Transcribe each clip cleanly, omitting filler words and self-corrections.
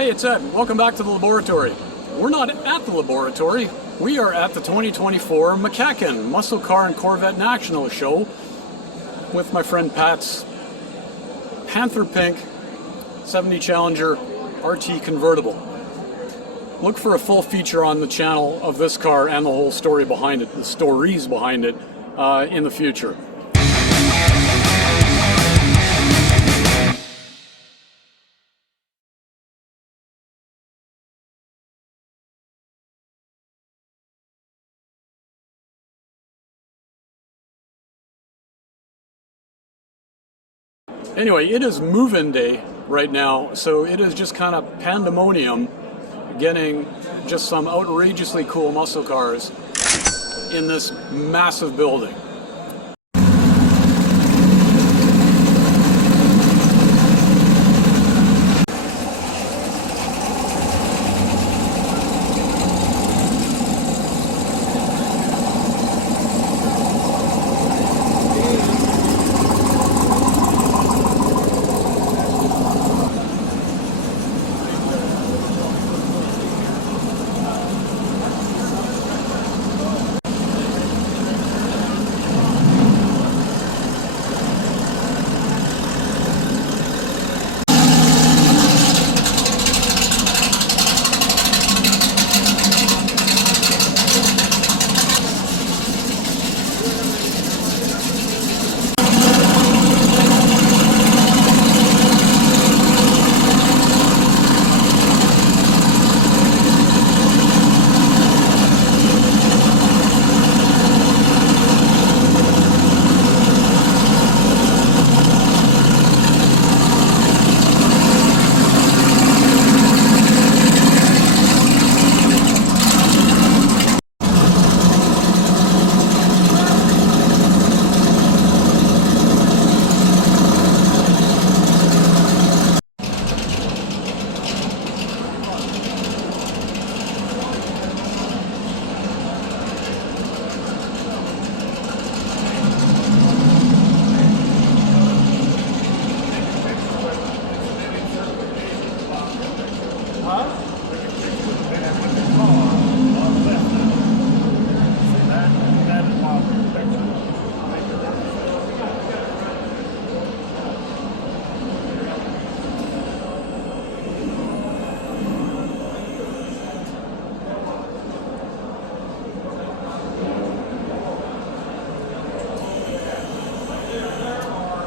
Hey, it's Ed. Welcome back to the laboratory. We're not at the laboratory. We are at the 2024 Mcacn Muscle Car and Corvette National Show with my friend Pat's Panther Pink 70 Challenger RT convertible. Look for a full feature on the channel of this car and the whole story behind it, the stories behind it, in the future. Anyway, it is move-in day right now, so it is just kind of pandemonium getting just some outrageously cool muscle cars in this massive building.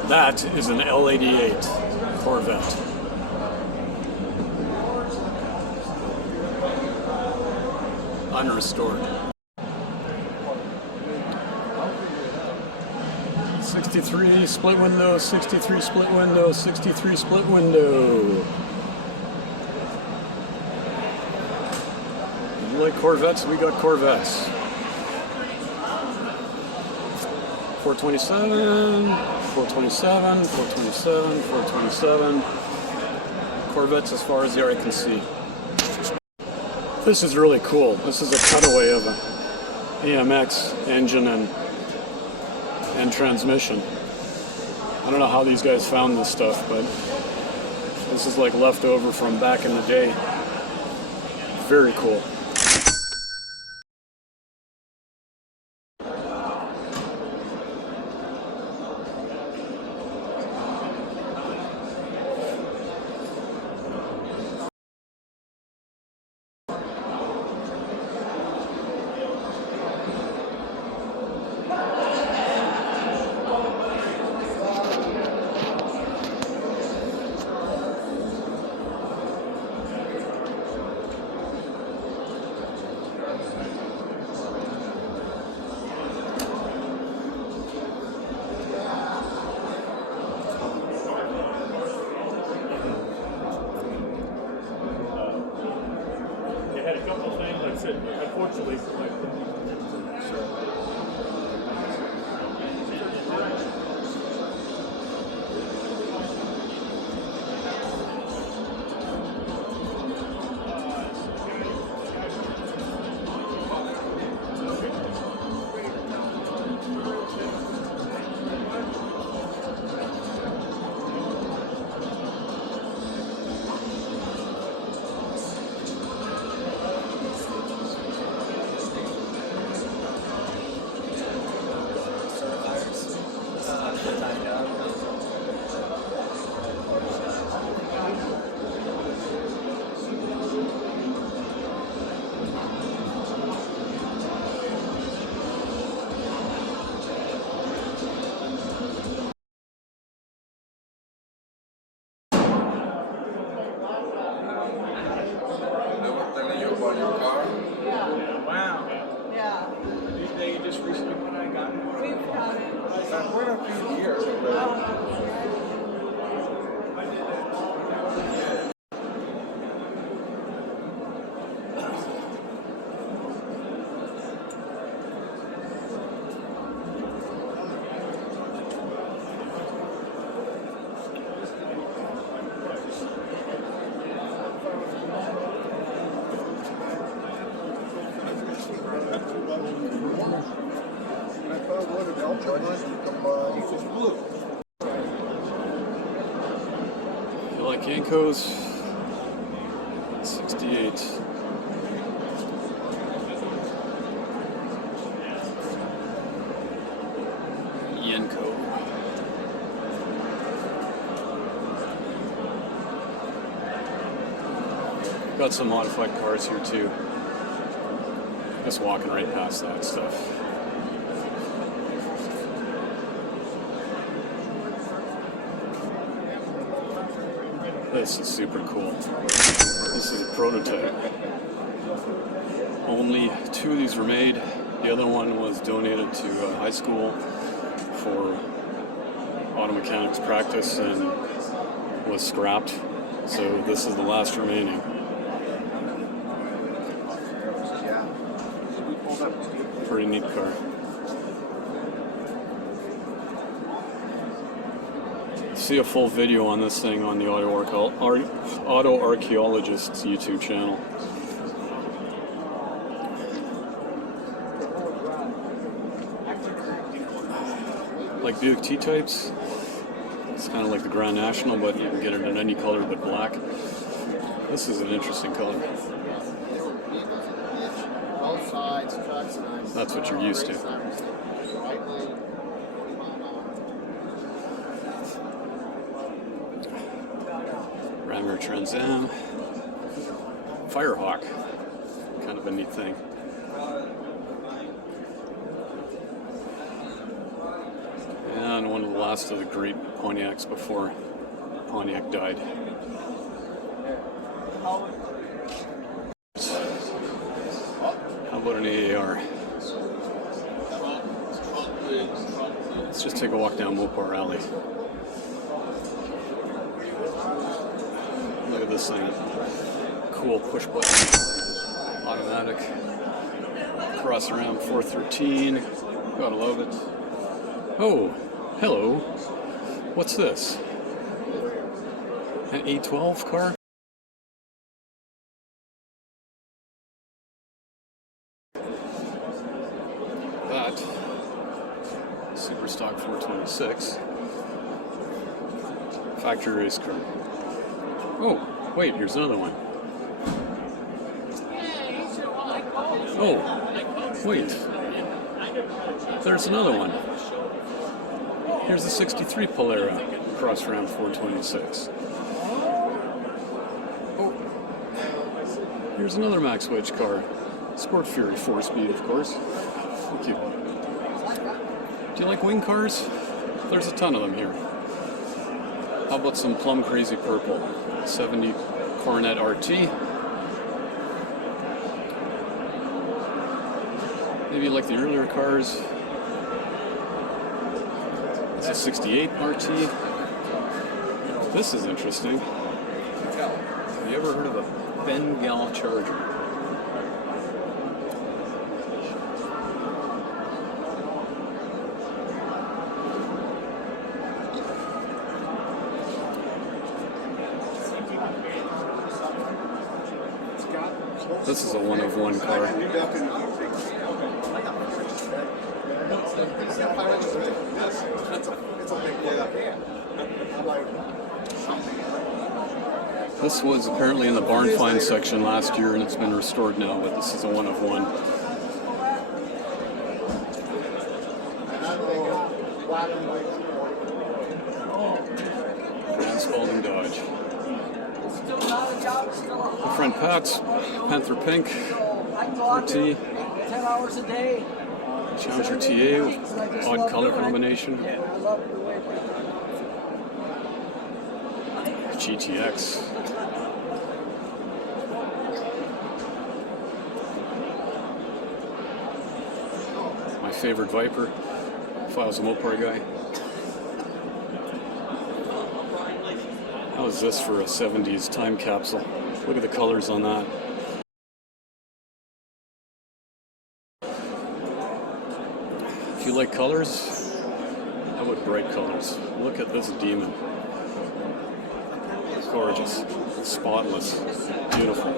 That is an L88 Corvette. Unrestored. 63 split window, 63 split window, 63 split window. You like Corvettes? We got Corvettes. 427, 427, 427, 427. Corvettes as far as the eye can see. This is really cool. This is a cutaway of an AMX engine and transmission. I don't know how these guys found this stuff, but this is like leftover from back in the day. Very cool. Unfortunately, You like Yankos? 68. Yenko. Got some modified cars here too. Just walking right past that stuff. This is super cool. This is a prototype. Only 2 of these were made. The other one was donated to a high school for auto mechanics practice and was scrapped. So this is the last remaining. Pretty neat car. See a full video on this thing on the Auto Archaeologist's YouTube channel. Like Buick T-types, it's kind of like the Grand National, but you can get it in any color but black. This is an interesting color. That's what you're used to. Ram Trans Am, Firehawk, kind of a neat thing. And one of the last of the great Pontiacs before Pontiac died. How about an AAR? Let's just take a walk down Mopar Alley. Look at this thing. Cool push button. Automatic. Cross around 413. Gotta love it. Oh, hello. What's this? An A12 car? That. Super stock 426. Factory race car. Oh, wait, here's another one. Oh, wait. There's another one. Here's the 63 Polara Cross Ram 426. Oh, here's another Max Wedge car. Sport Fury 4-speed, of course. Thank you. Do you like wing cars? There's a ton of them here. How about some plum crazy purple? 70 Coronet RT. Maybe you like the earlier cars. It's a 68 RT. This is interesting. Have you ever heard of a Bengal Charger? This is a one-of-one car. This was apparently in the barn find section last year and it's been restored now, but this is a one-of-one. Spalding Dodge. My friend Pat's Panther Pink RT. 10 hours a day. Challenger TA, odd color combination. GTX. My favorite Viper, if I was a Mopar guy. How is this for a 70s time capsule? Look at the colors on that. If you like colors, how about bright colors? Look at this demon. Gorgeous, spotless, beautiful.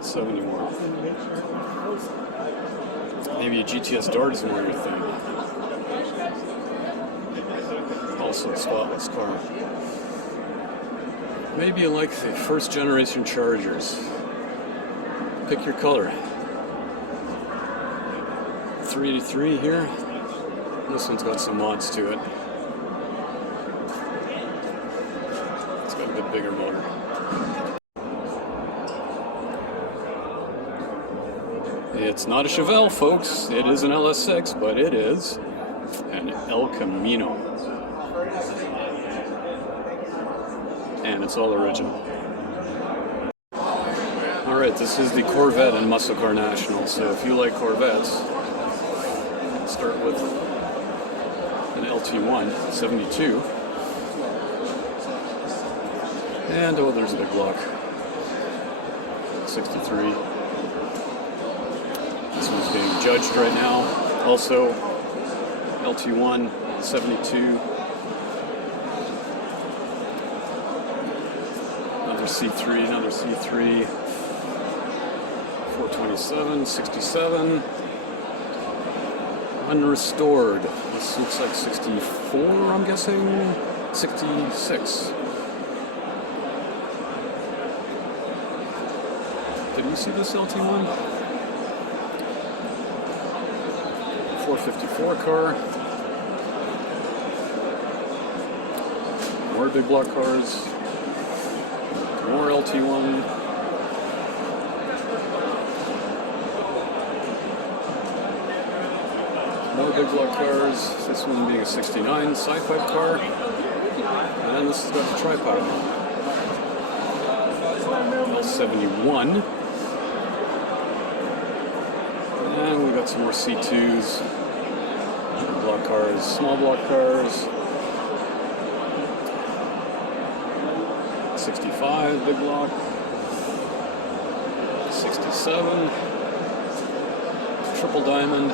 71. Maybe a GTS Dart is more your thing. Also a spotless car. Maybe you like the first generation Chargers. Pick your color. 383 here. This one's got some mods to it. It's got a bit bigger motor. It's not a Chevelle, folks. It is an LS6, but it is an El Camino. And it's all original. Alright, this is the Corvette and Muscle Car National. So if you like Corvettes, start with an LT1 72. And oh, there's a big block. 63. This one's being judged right now. Also, LT1 72. Another C3, another C3. 427, 67. Unrestored. This looks like 64, I'm guessing. 66. Did you see this LT1? 454 car. More big block cars. More LT1. More big block cars. This one being a 69 side pipe car. And then this has got the tripod. L71. And we got some more C2s. Block cars, small block cars. 65 big block. 67. Triple diamond.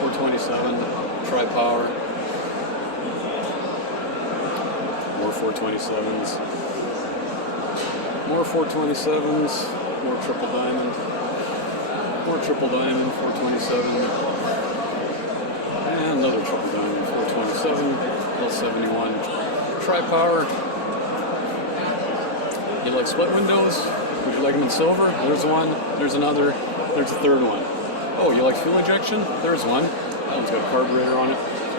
427. Tri-power. More 427s. More 427s. More triple diamond. More triple diamond. 427. And another triple diamond. 427. L71. Tri-power. You like split windows? Would you like them in silver? There's one. There's another. There's a third one. Oh, you like fuel injection? There's one. That one's got a carburetor on it.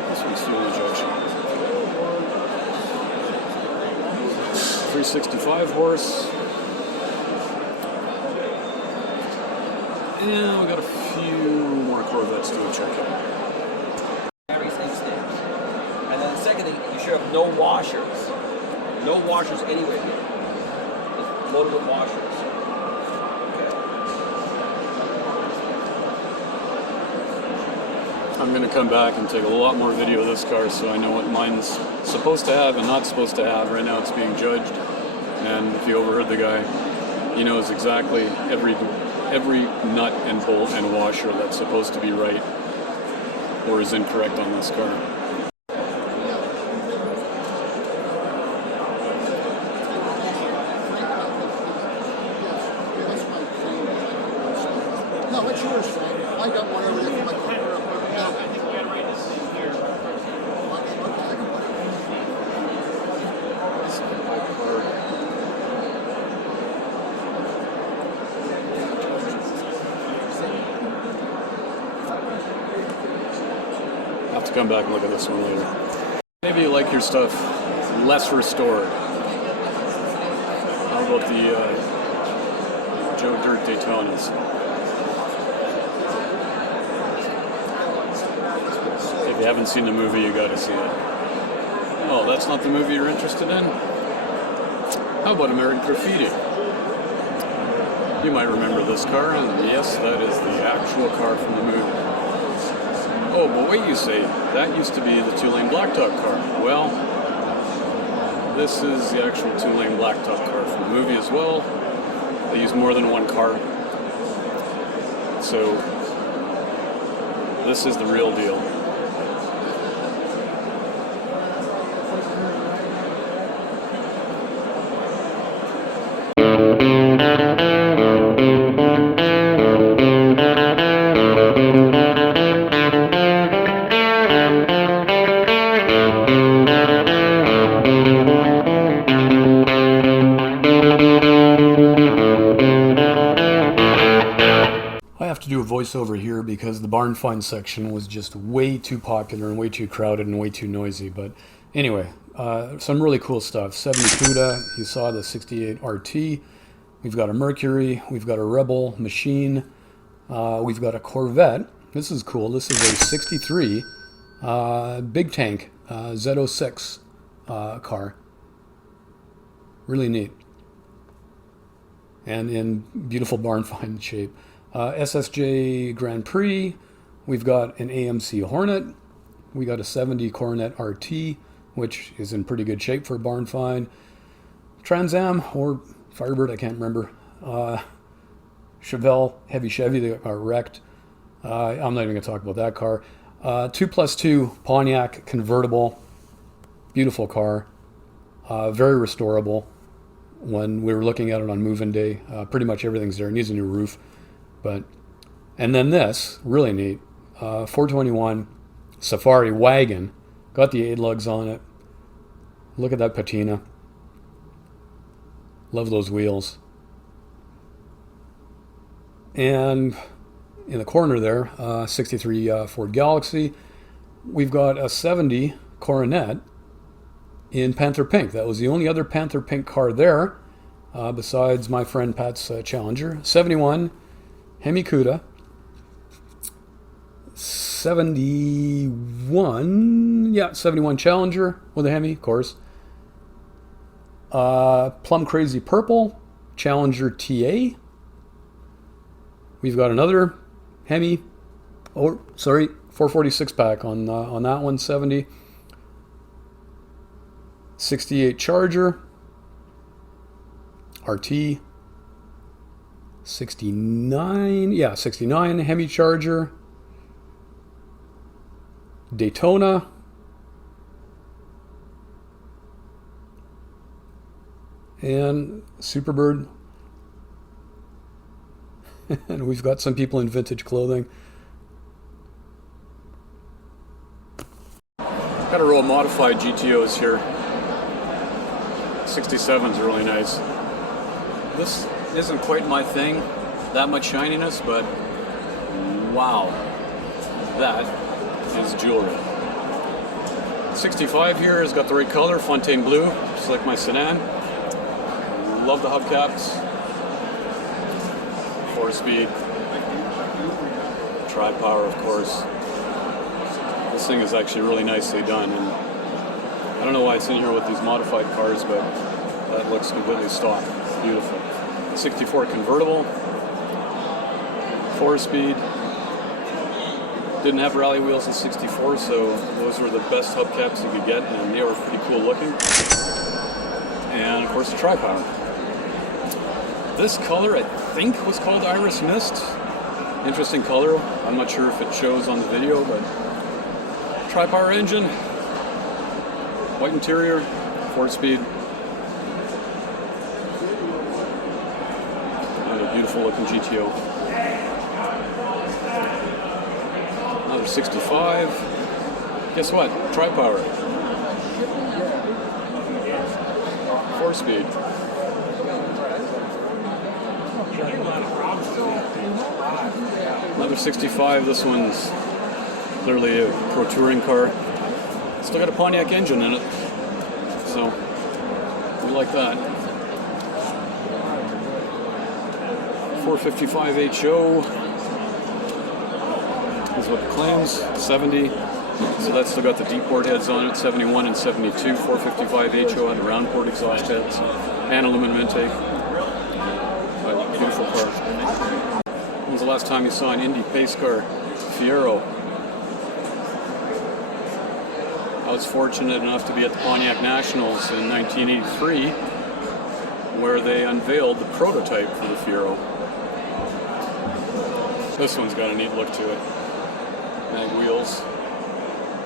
This one's fuel injection. 365 horse. And we got a few more Corvettes to check out. Everything stamps. And then the second thing, you should have no washers. No washers anywhere here. It's loaded with washers. I'm going to come back and take a lot more video of this car so I know what mine's supposed to have and not supposed to have. Right now it's being judged, and if you overheard the guy, he knows exactly every nut and bolt and washer that's supposed to be right or is incorrect on this car. No, what's yours, Frank? I got one over there from my car. I'll have to come back and look at this one later. Maybe you like your stuff less restored. How about the Joe Dirt Daytonas? If you haven't seen the movie, you gotta see it. Oh, that's not the movie you're interested in? How about American Graffiti? You might remember this car, and yes, that is the actual car from the movie. Oh, but wait, you say, that used to be the two-lane blacktop car. Well, this is the actual two-lane blacktop car from the movie as well. They use more than one car. So, this is the real deal. voiceover here because the barn find section was just way too popular and way too crowded and way too noisy. But anyway, some really cool stuff. 70 CUDA, you saw the 68 RT. We've got a Mercury, we've got a Rebel machine, we've got a Corvette. This is cool. This is a 63 big tank Z06 car. Really neat. And in beautiful barn find shape. SSJ Grand Prix. We've got an AMC Hornet. We got a 70 Coronet RT, which is in pretty good shape for a barn find. Trans Am or Firebird, I can't remember. Chevelle, heavy Chevy that got wrecked. I'm not even going to talk about that car. 2+2 Pontiac convertible. Beautiful car. Very restorable. When we were looking at it on move-in day, pretty much everything's there. It needs a new roof. And then this, really neat. 421 Safari wagon. Got the 8 lugs on it. Look at that patina. Love those wheels. And in the corner there, 63 Ford Galaxy. We've got a 70 Coronet in Panther Pink. That was the only other Panther Pink car there, besides my friend Pat's Challenger. 71 Hemi Cuda. 71 Challenger with a Hemi, of course. Plum Crazy Purple Challenger TA. We've got another Hemi, 446 pack on that one, 70. 68 Charger RT. 69 Hemi Charger. Daytona. And Superbird. And we've got some people in vintage clothing. Got a row of modified GTOs here. 67's really nice. This isn't quite my thing, that much shininess, but wow, that is jewelry. 65 here has got the right color, Fontaine blue, just like my sedan. Love the hubcaps. 4-speed. Tri-power, of course. This thing is actually really nicely done, and I don't know why it's in here with these modified cars, but that looks completely stock. Beautiful. 64 convertible. 4-speed. Didn't have rally wheels in 64, so those were the best hubcaps you could get, and they were pretty cool looking. And of course the tri-power. This color I think was called Iris Mist. Interesting color. I'm not sure if it shows on the video, but tri-power engine, white interior, 4-speed. And a beautiful looking GTO. Another 65. Guess what? Tri-power. 4-speed. Another 65. This one's clearly a pro touring car. Still got a Pontiac engine in it, so we like that. 455 HO is what it claims. 70. So that's still got the deep port heads on it. 71 and 72. 455 HO had round port exhaust heads and aluminum intake. But beautiful car. When was the last time you saw an Indy pace car? Fiero. I was fortunate enough to be at the Pontiac Nationals in 1983, where they unveiled the prototype for the Fiero. This one's got a neat look to it. Mag wheels,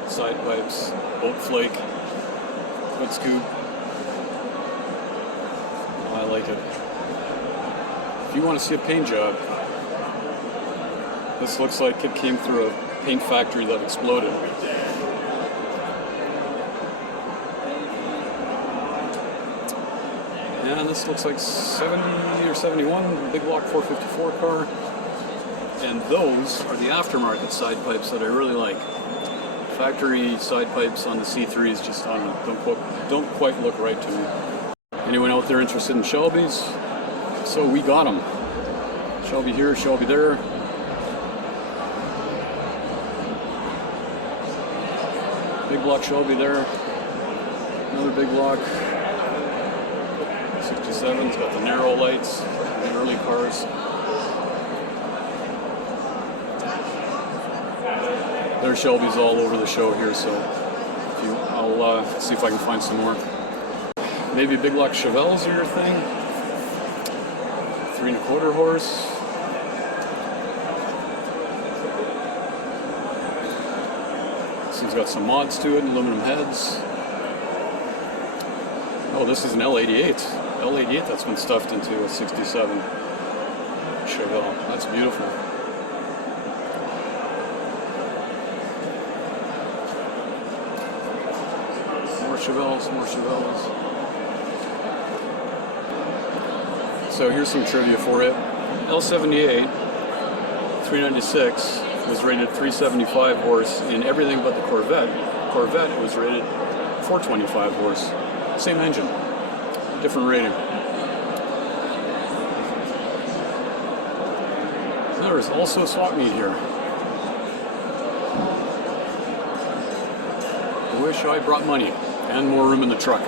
side pipes, boat flake, hood scoop. Oh, I like it. If you want to see a paint job, this looks like it came through a paint factory that exploded. And this looks like 70 or 71, big block 454 car. And those are the aftermarket side pipes that I really like. Factory side pipes on the C3s just, I don't know, don't quite look right to me. Anyone out there interested in Shelbys? So we got them. Shelby here, Shelby there. Big block Shelby there. Another big block. 67's got the narrow lights, the early cars. There's Shelby's all over the show here, so I'll see if I can find some more. Maybe big block Chevelles are your thing. 3 1/4 horse. This one's got some mods to it, aluminum heads. Oh, this is an L88. L88 that's been stuffed into a 67 Chevelle. That's beautiful. More Chevelles, more Chevelles. So here's some trivia for you. L78 396 was rated 375 horse in everything but the Corvette. Corvette was rated 425 horse. Same engine, different rating. There is also swap meet here. I wish I brought money and more room in the truck.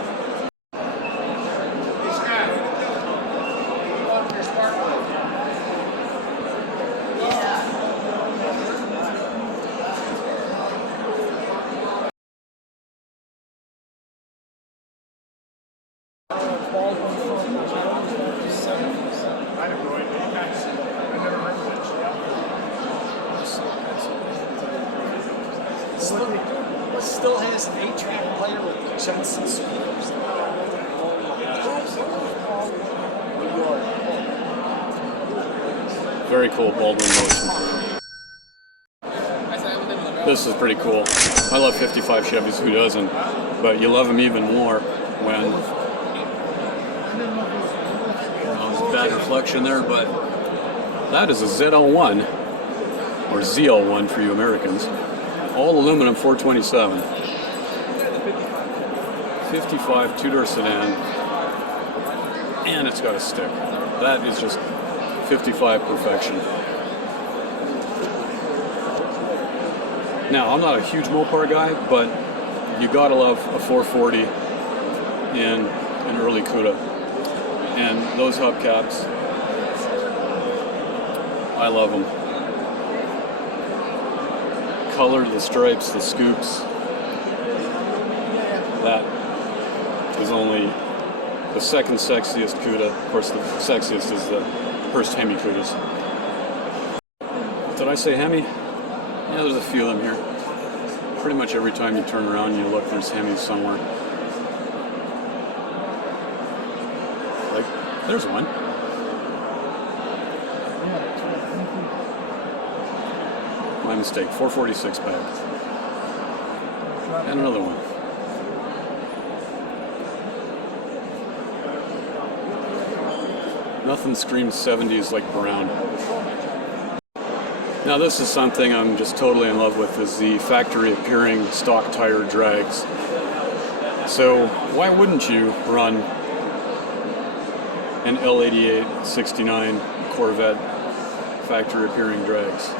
Still has an 8-track player with the Johnson speakers. Very cool Baldwin motion. This is pretty cool. I love 55 Chevys, who doesn't? But you love them even more when bad reflection there, but that is a ZL1 or ZL1 for you Americans. All aluminum 427. 55 two-door sedan, and it's got a stick. That is just 55 perfection. Now, I'm not a huge Mopar guy, but you gotta love a 440 in an early CUDA. And those hubcaps, I love them. Color, the stripes, the scoops. That is only the second sexiest CUDA. Of course, the sexiest is the Hurst Hemi CUDAs. Did I say Hemi? Yeah, there's a few of them here. Pretty much every time you turn around and you look, there's Hemis somewhere. Like, there's one. My mistake, 446 pack. And another one. Nothing screams 70s like brown. Now this is something I'm just totally in love with, is the factory appearing stock tire drags. So why wouldn't you run an L88 69 Corvette factory appearing drags?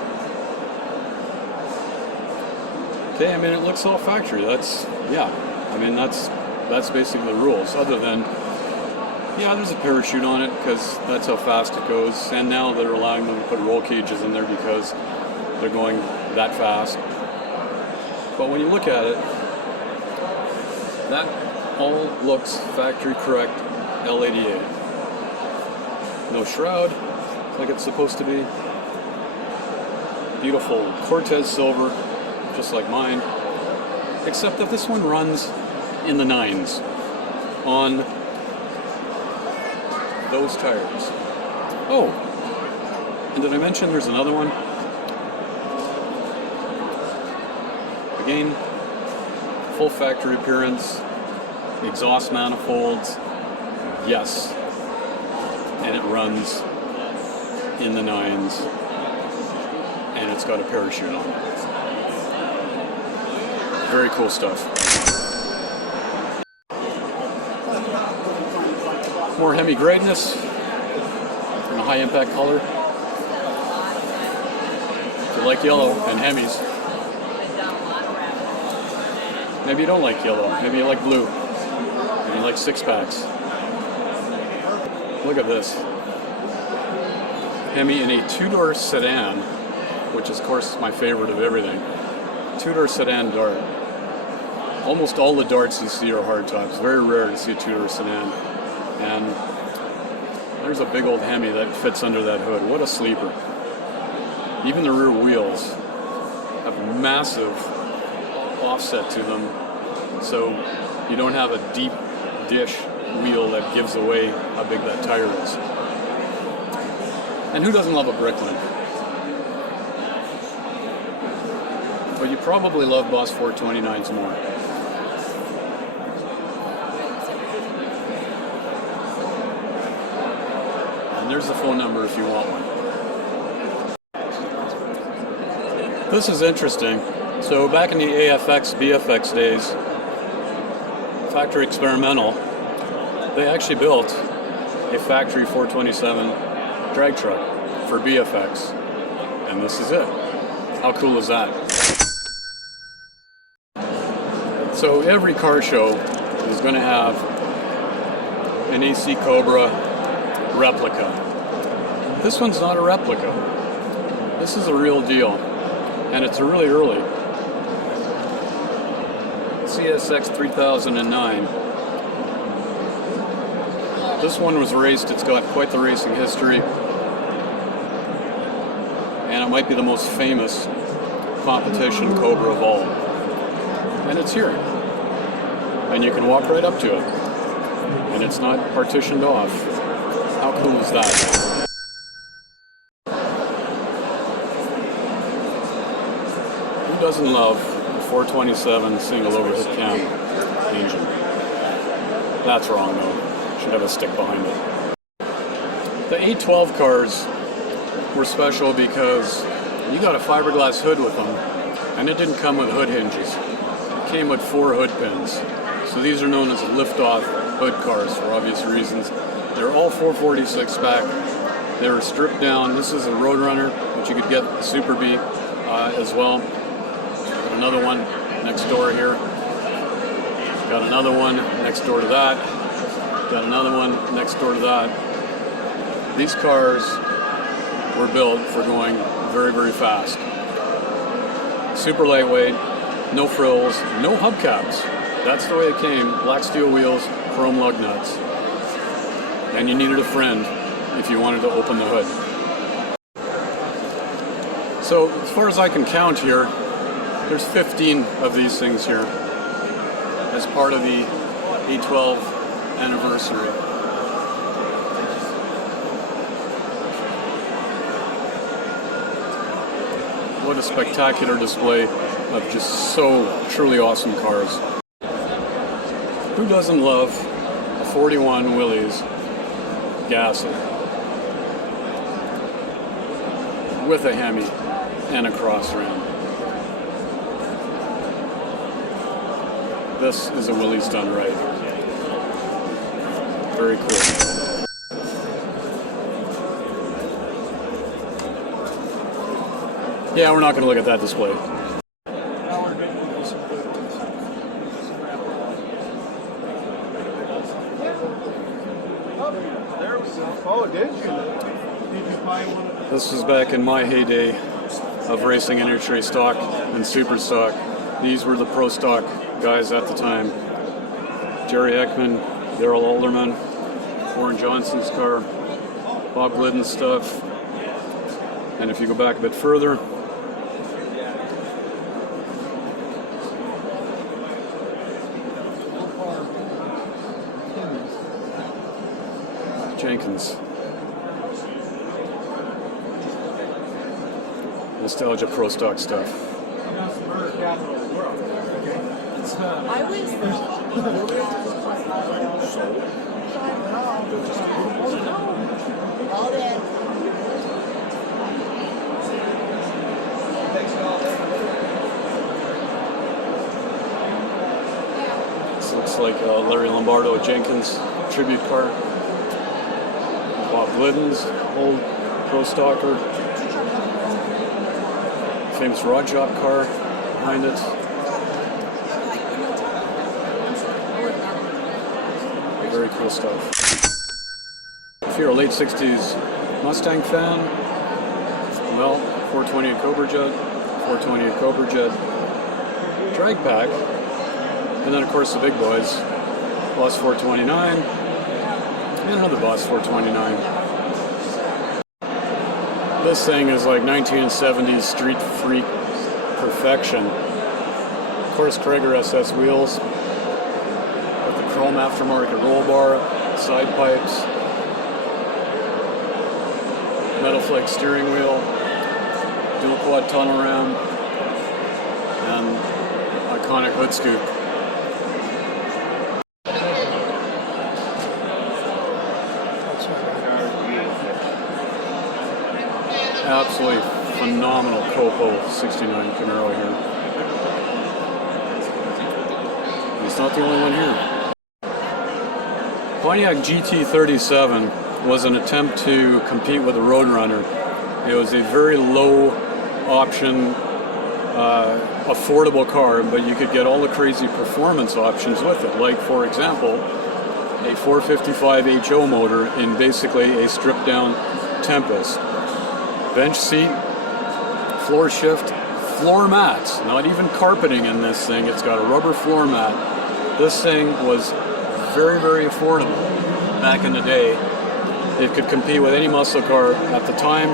Okay, I mean, it looks all factory. That's basically the rules, other than, yeah, there's a parachute on it because that's how fast it goes, and now they're allowing them to put roll cages in there because they're going that fast. But when you look at it, that all looks factory correct L88. No shroud, like it's supposed to be. Beautiful Cortez silver, just like mine, except that this one runs in the 9s on those tires. Oh, and did I mention there's another one? Again, full factory appearance, exhaust manifolds, yes, and it runs in the 9s. and it's got a parachute on it. Very cool stuff. More Hemi greatness in a high impact color. If you like yellow and Hemis, maybe you don't like yellow, maybe you like blue, and you like six packs. Look at this. Hemi in a two-door sedan, which is, of course, my favorite of everything. Two-door sedan Dart. Almost all the Darts you see are hardtops. Very rare to see a two-door sedan. And there's a big old Hemi that fits under that hood. What a sleeper. Even the rear wheels have a massive offset to them, so you don't have a deep dish wheel that gives away how big that tire is. And who doesn't love a Bricklin? But you probably love Boss 429s more. And there's the phone number if you want one. This is interesting. So back in the AFX, BFX days, factory experimental, they actually built a factory 427 drag truck for BFX. And this is it. How cool is that? So every car show is going to have an AC Cobra replica. This one's not a replica. This is a real deal. And it's a really early CSX 3009. This one was raced, it's got quite the racing history, and it might be the most famous competition Cobra of all. And it's here. And you can walk right up to it. And it's not partitioned off. How cool is that? Doesn't love the 427 single overhead cam engine. That's wrong though. Should have a stick behind it. The 812 cars were special because you got a fiberglass hood with them, and it didn't come with hood hinges. It came with 4 hood pins. So these are known as lift-off hood cars for obvious reasons. They're all 446 spec. They were stripped down. This is a Roadrunner, but you could get the Super B as well. Another one next door here. Got another one next door to that. Got another one next door to that. These cars were built for going very, very fast. Super lightweight, no frills, no hubcaps. That's the way it came. Black steel wheels, chrome lug nuts. And you needed a friend if you wanted to open the hood. So as far as I can count here, there's 15 of these things here as part of the 812 anniversary. What a spectacular display of just so truly awesome cars. Who doesn't love a 41 Willys gasser with a Hemi and a cross ram? This is a Willys done right. Very cool. Yeah, we're not going to look at that display. Oh, did you? Did you buy one? This was back in my heyday of racing inter-tray stock and super stock. These were the pro stock guys at the time. Jerry Ekman, Daryl Alderman, Warren Johnson's car, Bob Glidden's stuff. And if you go back a bit further, Jenkins. Nostalgia pro stock stuff. I was This looks like a Larry Lombardo Jenkins tribute car. Bob Glidden's old pro stocker. Famous Rod Shop car behind it. Very cool stuff. If you're a late 60s Mustang fan, well, 420 at Cobra Jet, 420 at Cobra Jet, drag pack, and then of course the big boys, Boss 429, and another Boss 429. This thing is like 1970s street freak perfection. Of course, Krager SS wheels with the chrome aftermarket roll bar, side pipes, metal flake steering wheel, dual quad tunnel ram, and iconic hood scoop. Absolutely phenomenal Copo 69 Camaro here. It's not the only one here. Pontiac GT37 was an attempt to compete with the Roadrunner. It was a very low option, affordable car, but you could get all the crazy performance options with it. Like, for example, a 455 HO motor in basically a stripped down Tempest. Bench seat, floor shift, floor mats, not even carpeting in this thing. It's got a rubber floor mat. This thing was very, very affordable back in the day. It could compete with any muscle car at the time.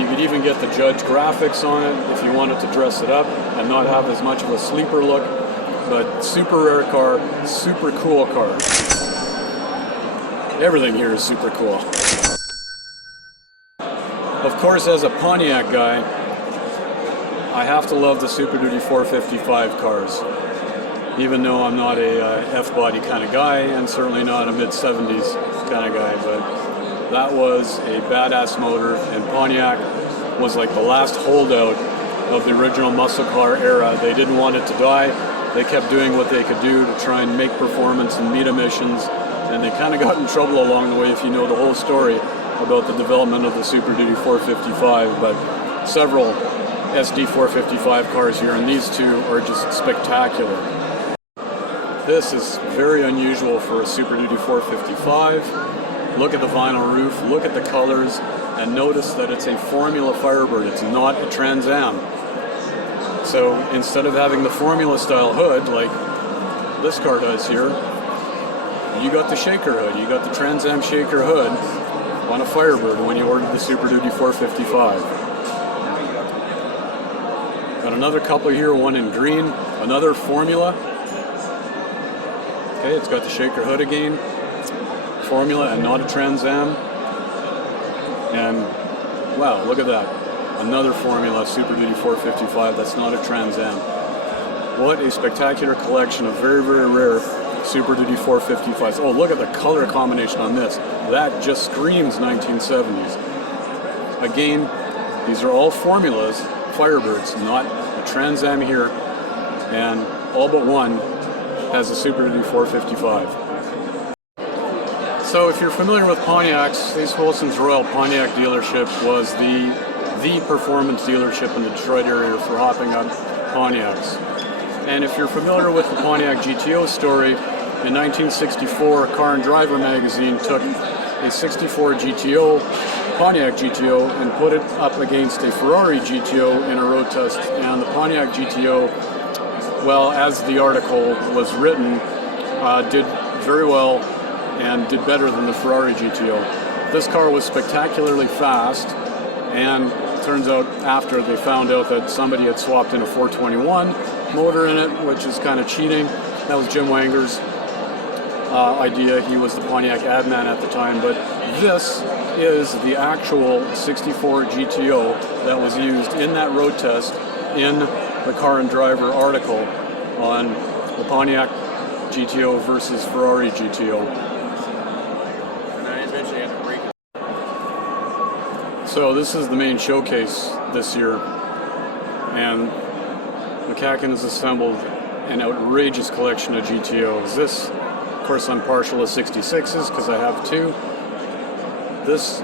You could even get the Judge graphics on it if you wanted to dress it up and not have as much of a sleeper look. But super rare car, super cool car. Everything here is super cool. Of course, as a Pontiac guy, I have to love the Super Duty 455 cars. Even though I'm not a F-body kind of guy, and certainly not a mid-70s kind of guy, but that was a badass motor, and Pontiac was like the last holdout of the original muscle car era. They didn't want it to die. They kept doing what they could do to try and make performance and meet emissions, and they kind of got in trouble along the way if you know the whole story about the development of the Super Duty 455, but several SD 455 cars here, and these two are just spectacular. This is very unusual for a Super Duty 455. Look at the vinyl roof, look at the colors, and notice that it's a Formula Firebird. It's not a Trans Am. So instead of having the Formula style hood like this car does here, you got the shaker hood. You got the Trans Am shaker hood on a Firebird when you ordered the Super Duty 455. Got another couple here, one in green, another Formula. Okay, it's got the shaker hood again. Formula and not a Trans Am. And wow, look at that. Another Formula Super Duty 455 that's not a Trans Am. What a spectacular collection of very, very rare Super Duty 455s. Oh, look at the color combination on this. That just screams 1970s. Again, these are all Formulas, Firebirds, not a Trans Am here, and all but one has a Super Duty 455. So if you're familiar with Pontiacs, Ace Wilson's Royal Pontiac dealership was the performance dealership in the Detroit area for hopping up Pontiacs. And if you're familiar with the Pontiac GTO story, in 1964, Car and Driver magazine took a 64 GTO, Pontiac GTO, and put it up against a Ferrari GTO in a road test. And the Pontiac GTO, well, as the article was written, did very well and did better than the Ferrari GTO. This car was spectacularly fast, and it turns out after they found out that somebody had swapped in a 421 motor in it, which is kind of cheating. That was Jim Wanger's idea. He was the Pontiac ad man at the time, but this is the actual 64 GTO that was used in that road test in the Car and Driver article on the Pontiac GTO versus Ferrari GTO. So this is the main showcase this year, and Mcacn has assembled an outrageous collection of GTOs. This, of course, I'm partial to 66s because I have two. This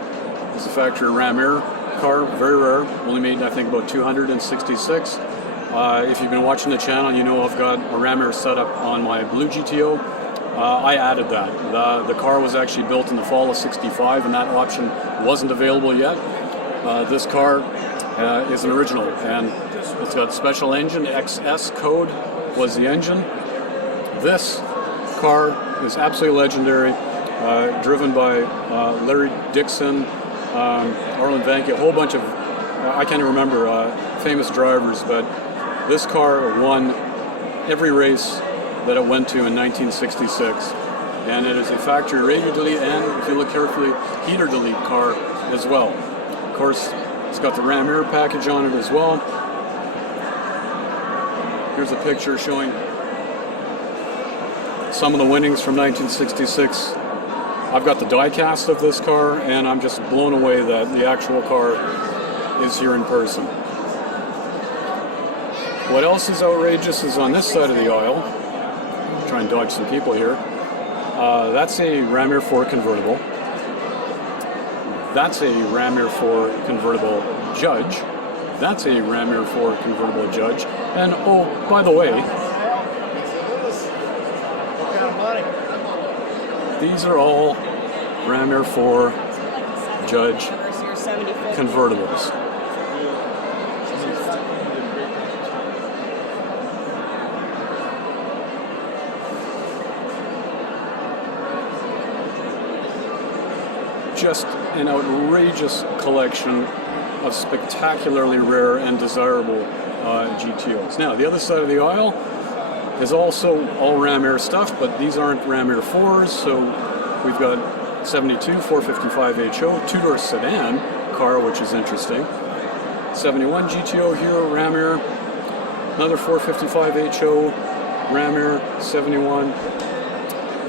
is a factory Ram Air car, very rare, only made I think about 266. If you've been watching the channel, you know I've got a Ram Air setup on my blue GTO. I added that. The car was actually built in the fall of '65 and that option wasn't available yet. This car is an original and it's got special engine, XS code was the engine. This car is absolutely legendary, driven by Larry Dixon, Arlen Vanke, a whole bunch of, I can't even remember, famous drivers, but this car won every race that it went to in 1966. And it is a factory radiator delete and, if you look carefully, heater delete car as well. Of course, it's got the Ram Air package on it as well. Here's a picture showing some of the winnings from 1966. I've got the die cast of this car and I'm just blown away that the actual car is here in person. What else is outrageous is on this side of the aisle. Try and dodge some people here. That's a Ram Air 4 convertible. That's a Ram Air 4 convertible Judge. That's a Ram Air 4 convertible Judge. And oh, by the way, these are all Ram Air 4 Judge convertibles. Just an outrageous collection of spectacularly rare and desirable GTOs. Now, the other side of the aisle is also all Ram Air stuff, but these aren't Ram Air 4s, so we've got 72 455 HO, two-door sedan car, which is interesting. 71 GTO here, Ram Air, another 455 HO, Ram Air, 71,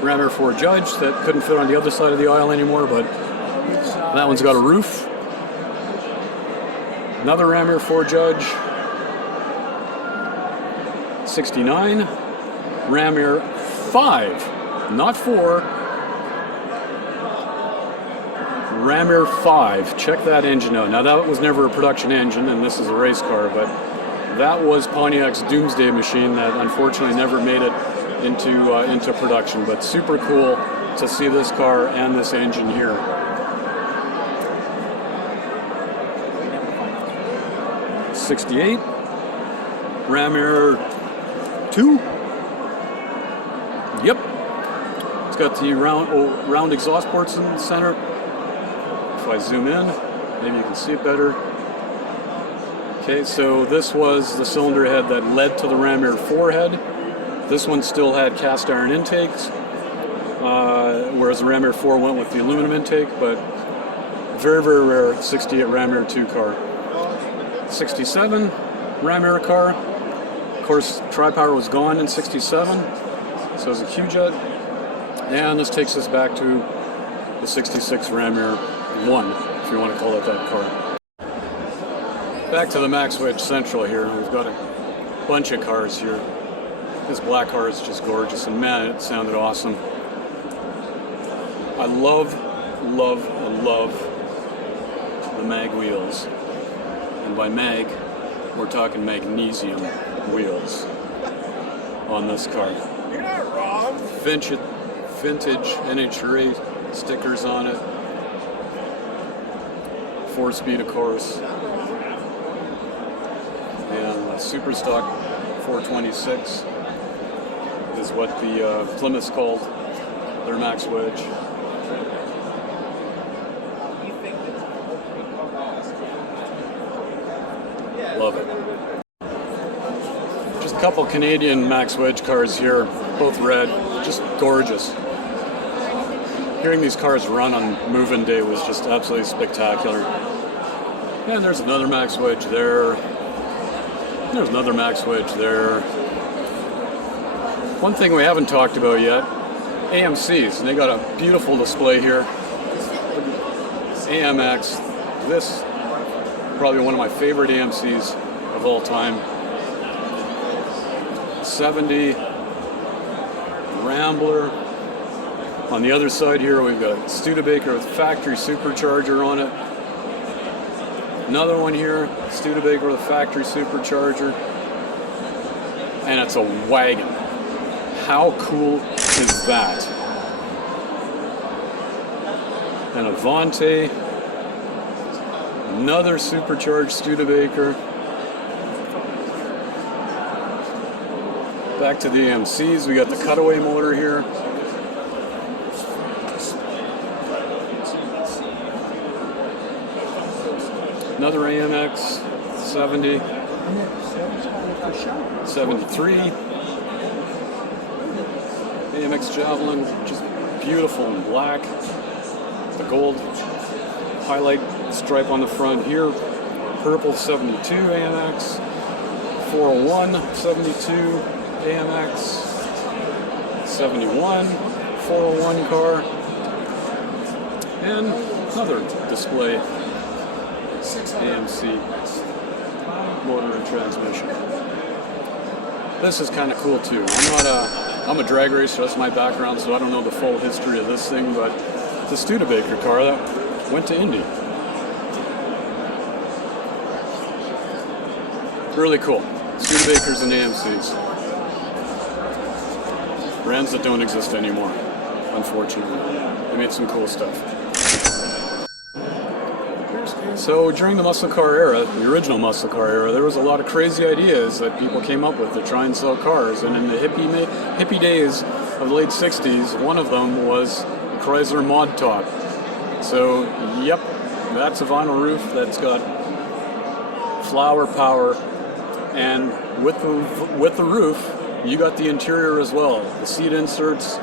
Ram Air 4 Judge that couldn't fit on the other side of the aisle anymore, but that one's got a roof. Another Ram Air 4 Judge. 69. Ram Air 5, not 4. Ram Air 5. Check that engine out. Now that was never a production engine, and this is a race car, but that was Pontiac's doomsday machine that unfortunately never made it into production. But super cool to see this car and this engine here. 68, Ram Air 2. Yep, it's got the round exhaust ports in the center. If I zoom in, maybe you can see it better. Okay, so this was the cylinder head that led to the Ram Air 4 head. This one still had cast iron intakes, whereas the Ram Air 4 went with the aluminum intake, but very, very rare 68 Ram Air 2 car. 67 Ram Air car. Of course, tri-power was gone in 67, so it was a Q-Jet. And this takes us back to the 66 Ram Air 1, if you want to call it that car. Back to the Max Wedge Central here. We've got a bunch of cars here. This black car is just gorgeous, and man, it sounded awesome. I love the mag wheels. And by mag, we're talking magnesium wheels on this car. You're not wrong. Vintage NHRA stickers on it. 4-speed, of course. And super stock 426 is what the Plymouth's called their Max Wedge. Love it. Just a couple Canadian Max Wedge cars here, both red, just gorgeous. Hearing these cars run on move-in day was just absolutely spectacular. And there's another Max Wedge there. There's another Max Wedge there. One thing we haven't talked about yet, AMCs, and they got a beautiful display here. AMX, this probably one of my favorite AMCs of all time. 70 Rambler. On the other side here, we've got a Studebaker with factory supercharger on it. Another one here, Studebaker with a factory supercharger. And it's a wagon. How cool is that? And a Avante. Another supercharged Studebaker. Back to the AMCs, we got the cutaway motor here. Another AMX 70, 73, AMX Javelin, just beautiful in black. The gold highlight stripe on the front here. Purple 72 AMX, 401 72 AMX, 71 401 car, and another display AMC motor and transmission. This is kind of cool too. I'm a drag racer, that's my background, so I don't know the full history of this thing, but it's a Studebaker car that went to Indy. Really cool. Studebakers and AMCs. Brands that don't exist anymore, unfortunately. They made some cool stuff. So during the muscle car era, the original muscle car era, there was a lot of crazy ideas that people came up with to try and sell cars. And in the hippie days of the late 60s, one of them was the Chrysler Mod Top. So, yep, that's a vinyl roof that's got flower power. And with the roof, you got the interior as well. The seat inserts,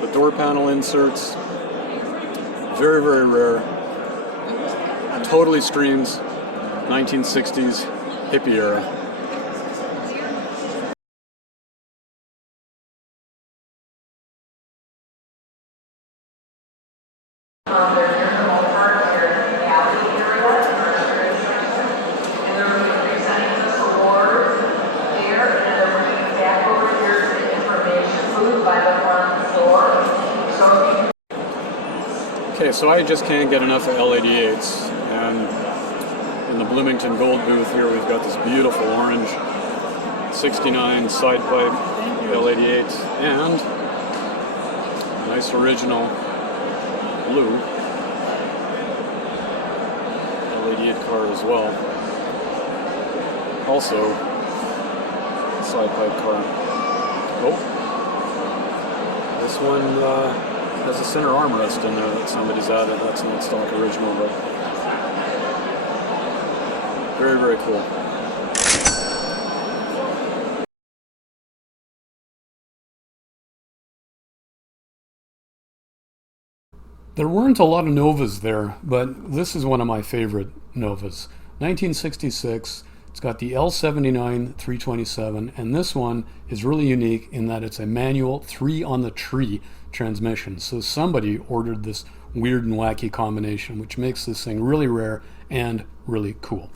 the door panel inserts. Very, very rare. Totally screams 1960s hippie era. Okay, so I just can't get enough of L88s, and in the Bloomington Gold booth here we've got this beautiful orange 69 side pipe L88 and a nice original blue L88 car as well. Also a side pipe car. Oh, this one has a center armrest in there that somebody's added. That's not stock original, but very, very cool. There weren't a lot of Novas there, but this is one of my favorite Novas. 1966. It's got the L79 327, and this one is really unique in that it's a manual 3-on-the-tree transmission. So somebody ordered this weird and wacky combination, which makes this thing really rare and really cool.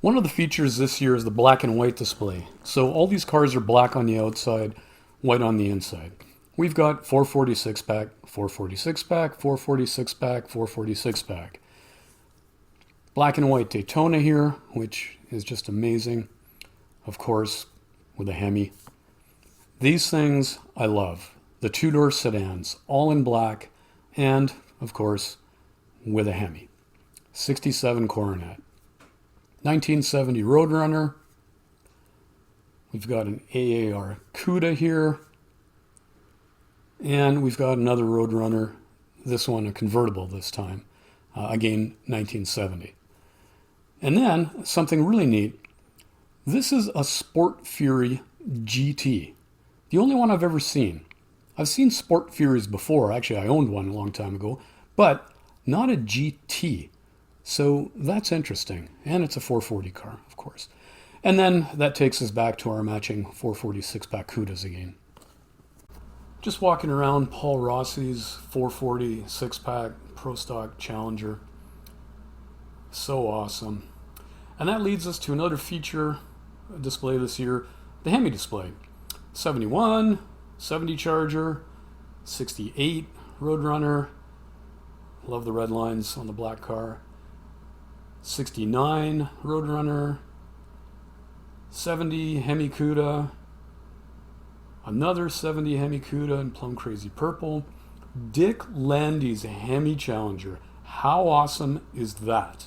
One of the features this year is the black and white display. So all these cars are black on the outside, white on the inside. We've got 446 pack, 446 pack, 446 pack, 446 pack. Black and white Daytona here, which is just amazing. Of course, with a Hemi. These things I love. The two-door sedans, all in black, and, of course, with a Hemi. 67 Coronet. 1970 Roadrunner. We've got an AAR CUDA here. And we've got another Roadrunner. This one a convertible this time. Again, 1970. And then, something really neat. This is a Sport Fury GT. The only one I've ever seen. I've seen Sport Furies before. Actually, I owned one a long time ago. But not a GT. So that's interesting. And it's a 440 car, of course. And then that takes us back to our matching 446 pack CUDAs again. Just walking around Paul Rossi's 440 6-pack Pro Stock Challenger. So awesome. And that leads us to another feature display this year, the Hemi display. 71, 70 Charger, 68 Roadrunner, love the red lines on the black car, 69 Roadrunner, 70 Hemi Cuda, another 70 Hemi Cuda in plum crazy purple, Dick Landy's Hemi Challenger. How awesome is that?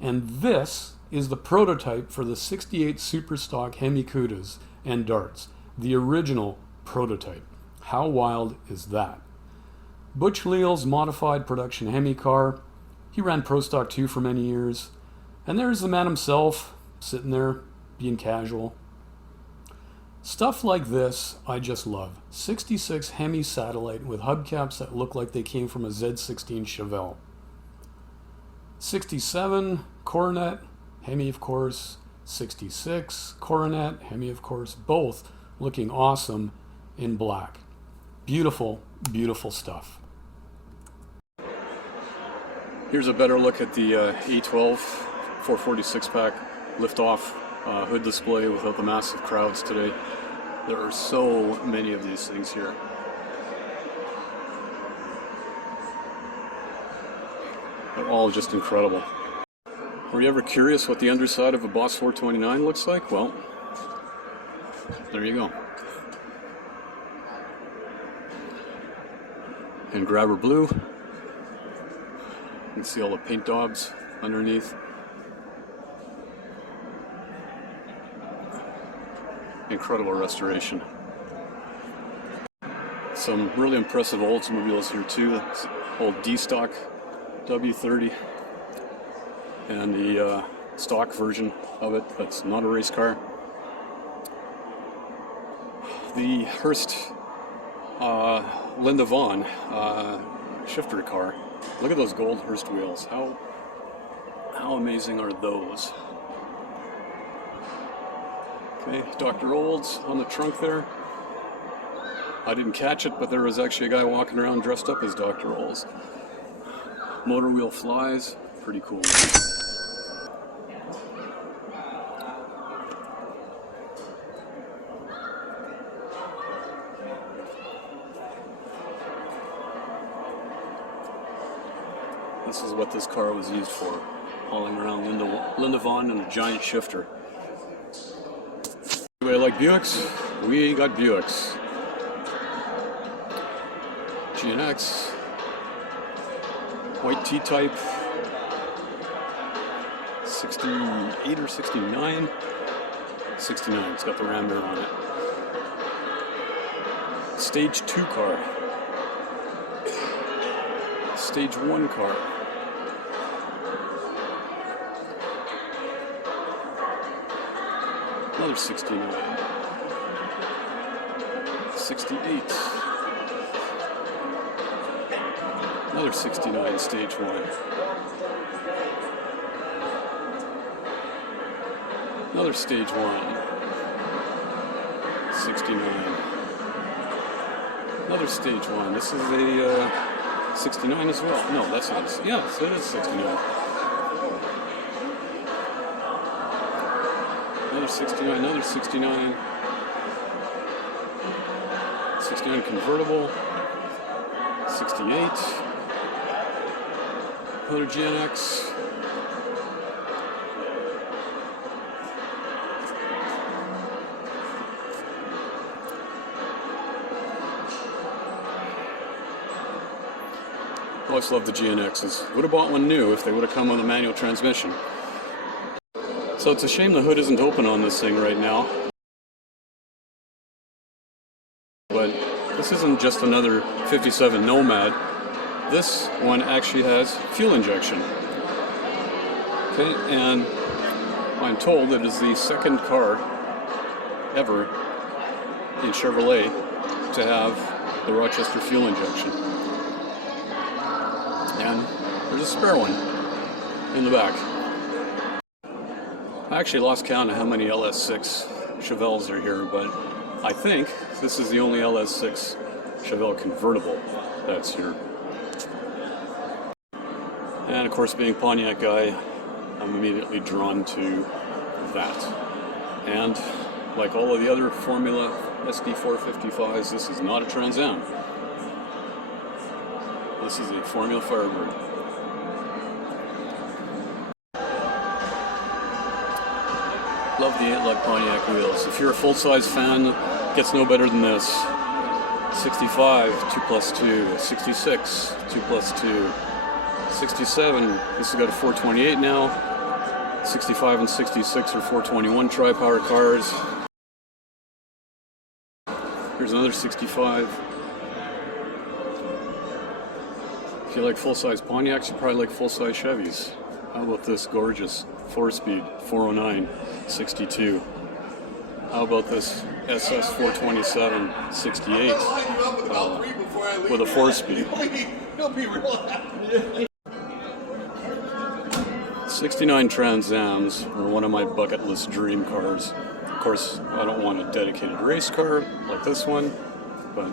And this is the prototype for the 68 Superstock Hemi Cudas and Darts, the original prototype. How wild is that? Butch Leal's modified production Hemi car. He ran Pro Stock 2 for many years. And there's the man himself, sitting there, being casual. Stuff like this, I just love. 66 Hemi Satellite with hubcaps that look like they came from a Z16 Chevelle. 67 Coronet, Hemi of course. 66 Coronet, Hemi of course. Both looking awesome in black. Beautiful, beautiful stuff. Here's a better look at the A12 446 pack liftoff hood display without the massive crowds today. There are so many of these things here. They're all just incredible. Were you ever curious what the underside of a Boss 429 looks like? Well, there you go. In grabber blue, you can see all the paint daubs underneath. Incredible restoration. Some really impressive Oldsmobiles here too. It's old D-Stock W30 and the stock version of it that's not a race car. The Hearst Linda Vaughn shifter car. Look at those gold Hearst wheels. How amazing are those? Okay, Dr. Olds on the trunk there. I didn't catch it, but there was actually a guy walking around dressed up as Dr. Olds. Motor wheel flies, pretty cool. This is what this car was used for, hauling around Linda Vaughn in a giant shifter. Anybody like Buicks? We got Buicks. GNX, white T-type, 68 or 69? 69, it's got the ram mirror on it. Stage 2 car. Stage 1 car. Another 69. 68. Another 69, stage 1. Another stage 1. 69. Another stage 1. This is a 69 as well. No, that's not. Yes, it is 69. Another 69, another 69. 69 convertible. 68. Another GNX. Always loved the GNXs. Would have bought one new if they would have come with a manual transmission. So it's a shame the hood isn't open on this thing right now. But this isn't just another 57 Nomad. This one actually has fuel injection. Okay, and I'm told it is the second car ever in Chevrolet to have the Rochester fuel injection. And there's a spare one in the back. I actually lost count of how many LS6 Chevelles are here, but I think this is the only LS6 Chevelle convertible that's here. And of course, being a Pontiac guy, I'm immediately drawn to that. And like all of the other Formula SD455s, this is not a Trans Am. This is a Formula Firebird. Love the 8-lug Pontiac wheels. If you're a full-size fan, it gets no better than this. 65, 2+2, 66, 2+2, 67, this has got a 428 now. 65 and 66 are 421 tri-power cars. Here's another 65. If you like full-size Pontiacs, you probably like full-size Chevys. How about this gorgeous 4-speed 409 62? How about this SS 427 68 with a 4-speed? 69 Trans Ams are one of my bucket list dream cars. Of course, I don't want a dedicated race car like this one, but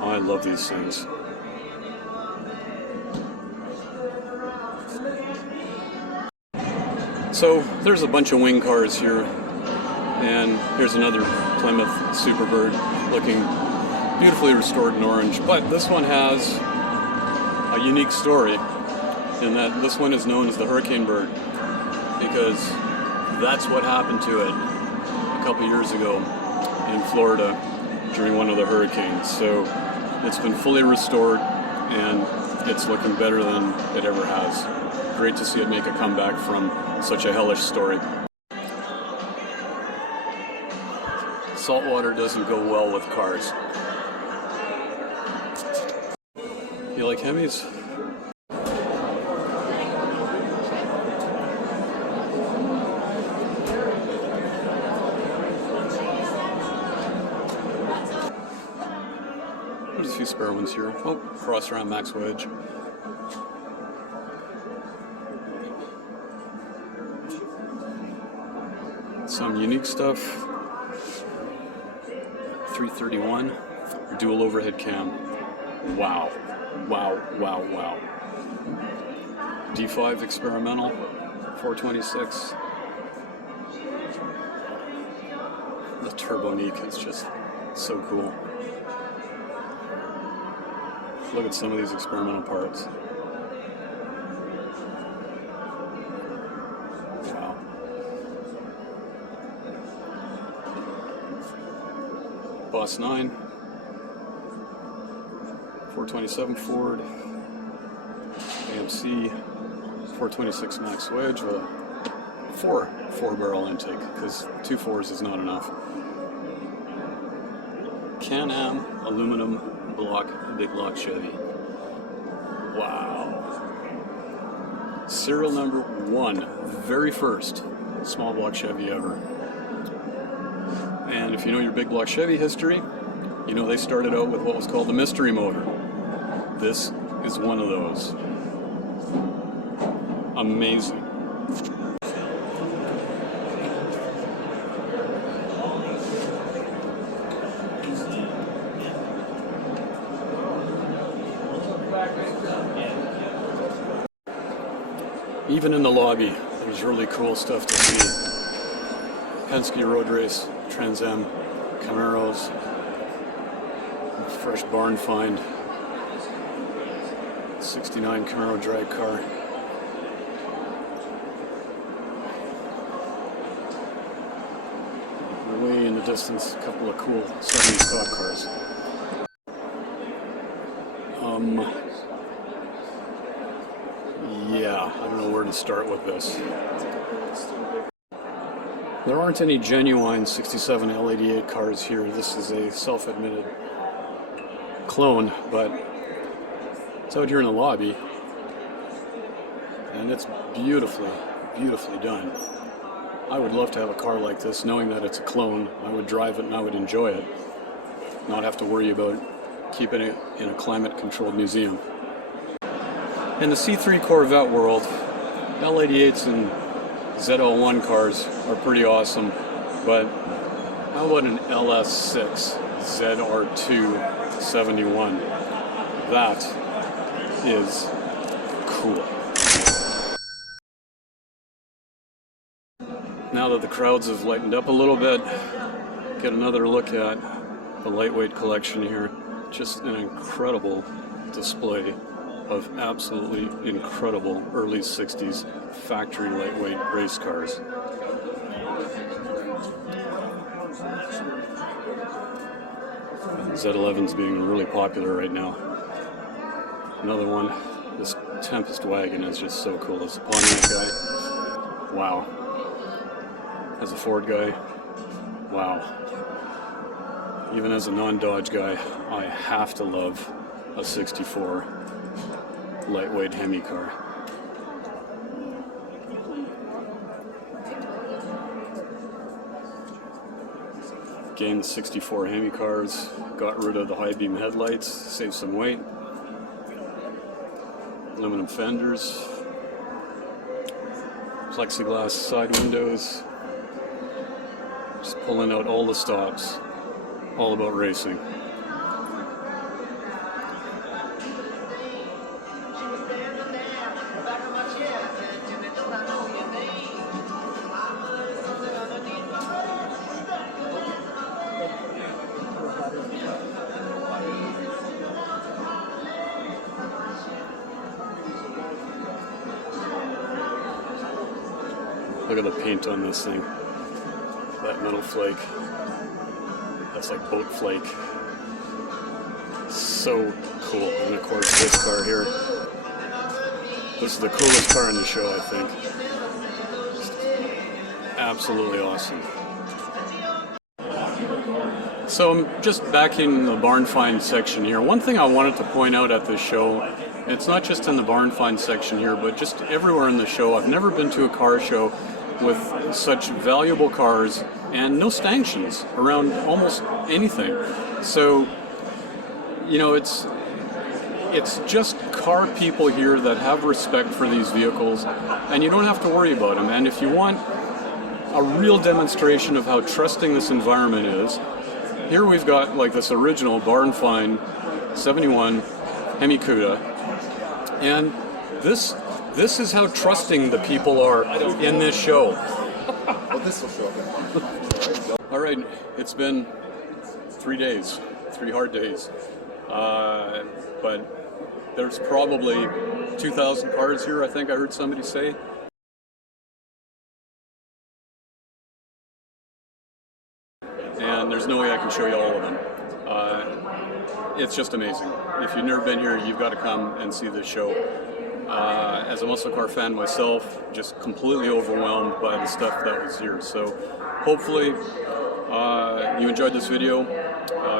I love these things. So there's a bunch of wing cars here, and here's another Plymouth Superbird looking beautifully restored in orange, but this one has a unique story in that this one is known as the Hurricane Bird because that's what happened to it a couple years ago in Florida during one of the hurricanes. So it's been fully restored and it's looking better than it ever has. Great to see it make a comeback from such a hellish story. Salt water doesn't go well with cars. You like Hemis? There's a few spare ones here. Oh, cross around Max Wedge. Some unique stuff. 331, dual overhead cam. Wow, wow, wow, wow. D5 experimental, 426. The Turbonique is just so cool. Look at some of these experimental parts. Wow. Boss 9, 427 Ford, AMC, 426 Max Wedge with a four barrel intake because 2 4s is not enough. Can-Am aluminum block, big block Chevy. Wow. Serial number 1, very first small block Chevy ever. And if you know your big block Chevy history, you know they started out with what was called the mystery motor. This is one of those. Amazing. Even in the lobby, there's really cool stuff to see. Penske Road Race, Trans Am, Camaros, fresh barn find, 69 Camaro drag car. Way in the distance, a couple of cool 70s cop cars. Yeah, I don't know where to start with this. There aren't any genuine 67 L88 cars here. This is a self-admitted clone, but it's out here in the lobby, and it's beautifully, beautifully done. I would love to have a car like this, knowing that it's a clone. I would drive it and I would enjoy it, not have to worry about keeping it in a climate-controlled museum. In the C3 Corvette world, L88s and Z01 cars are pretty awesome, but how about an LS6 ZR2 71? That is cool. now that the crowds have lightened up a little bit, get another look at the lightweight collection here. Just an incredible display of absolutely incredible early 60s factory lightweight race cars. Z11's being really popular right now. Another one, this Tempest wagon is just so cool. As a Pontiac guy, wow. As a Ford guy, wow. Even as a non-Dodge guy, I have to love a 64 lightweight Hemi car. Again, the 64 Hemi cars got rid of the high beam headlights, saved some weight. Aluminum fenders, plexiglass side windows, just pulling out all the stops, all about racing. Look at the paint on this thing. That metal flake. That's like boat flake. So cool. And of course this car here. This is the coolest car in the show, I think. Absolutely awesome. So I'm just back in the barn find section here. One thing I wanted to point out at this show, it's not just in the barn find section here, but just everywhere in the show. I've never been to a car show with such valuable cars and no stanchions around almost anything. So, you know, it's just car people here that have respect for these vehicles, and you don't have to worry about them. And if you want a real demonstration of how trusting this environment is, here we've got like this original barn find 71 Hemi Cuda, and this is how trusting the people are in this show. Well, this will show up. All right, it's been 3 days, 3 hard days, but there's probably 2,000 cars here, I think I heard somebody say. And there's no way I can show you all of them. It's just amazing. If you've never been here, you've got to come and see this show. As a muscle car fan myself, just completely overwhelmed by the stuff that was here. So hopefully you enjoyed this video.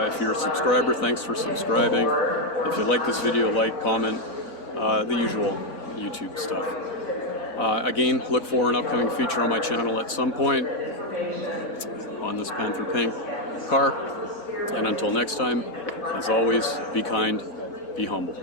If you're a subscriber, thanks for subscribing. If you like this video, like, comment, the usual YouTube stuff. Again, look for an upcoming feature on my channel at some point on this Panther Pink car. And until next time, as always, be kind, be humble.